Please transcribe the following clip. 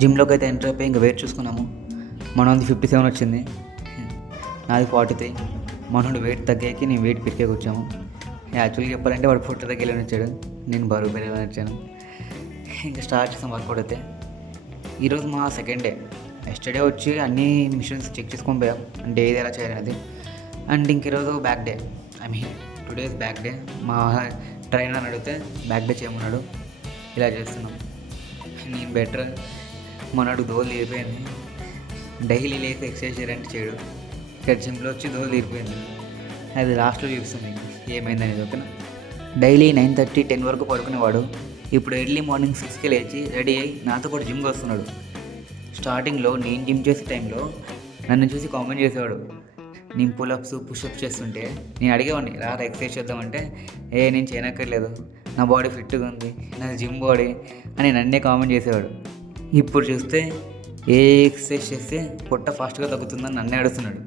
జిమ్లోకి అయితే ఎంటర్ అయిపోయి ఇంకా వెయిట్ చూసుకున్నాము. మనది 57 వచ్చింది, నాది 43. మనోడు వెయిట్ తగ్గాకి నేను వెయిట్ పెరిగే వచ్చాము. యాక్చువల్గా చెప్పాలంటే వాడు ఫుట్ తగ్గేలా వచ్చాడు, నేను బరువు పెరిగేలా వచ్చాను. ఇంకా స్టార్ట్ చేసాం వర్కౌట్ అయితే. ఈరోజు మా సెకండ్ డే. ఎస్టర్డే వచ్చి అన్ని మిషన్స్ చెక్ చేసుకొని పోయాం, అంటే ఏది ఎలా చేయాలనేది. అండ్ ఇంక ఈరోజు back day, I mean today's back day. మా ట్రైనర్ అడిగితే బ్యాక్ డే చేయమన్నాడు, ఇలా చేస్తున్నాం. నేను బెటర్, మనడు దోలు తీరిపోయింది. డైలీ లేసి ఎక్సర్సైజ్ చేయాలంటే చేయడు, ఇక్కడ జిమ్లో వచ్చి దోలు తీరిపోయింది. అది లాస్ట్లో చూపిస్తుంది ఏమైందనేది. ఓకేనా, డైలీ 9:30, 10 వరకు పడుకునేవాడు. ఇప్పుడు ఎర్లీ మార్నింగ్ 6కి లేచి రెడీ అయ్యి నాతో పాటు జిమ్కి వస్తున్నాడు. స్టార్టింగ్లో నేను జిమ్ చేసే టైంలో నన్ను చూసి కామెంట్ చేసేవాడు. నేను పుల్అప్స్ పుషప్స్ చేస్తుంటే నేను అడిగేవాడిని, రారా ఎక్సర్సైజ్ చేద్దామంటే, నేను చేయనక్కర్లేదు, నా బాడీ ఫిట్గా ఉంది, నాది జిమ్ బాడీ అని నన్నే కామెంట్ చేసేవాడు. ఇప్పుడు చూస్తే ఏ ఎక్సర్సైజ్ చేస్తే పొట్ట ఫాస్ట్గా తగ్గుతుందని నన్నే అడుగుతున్నాడు.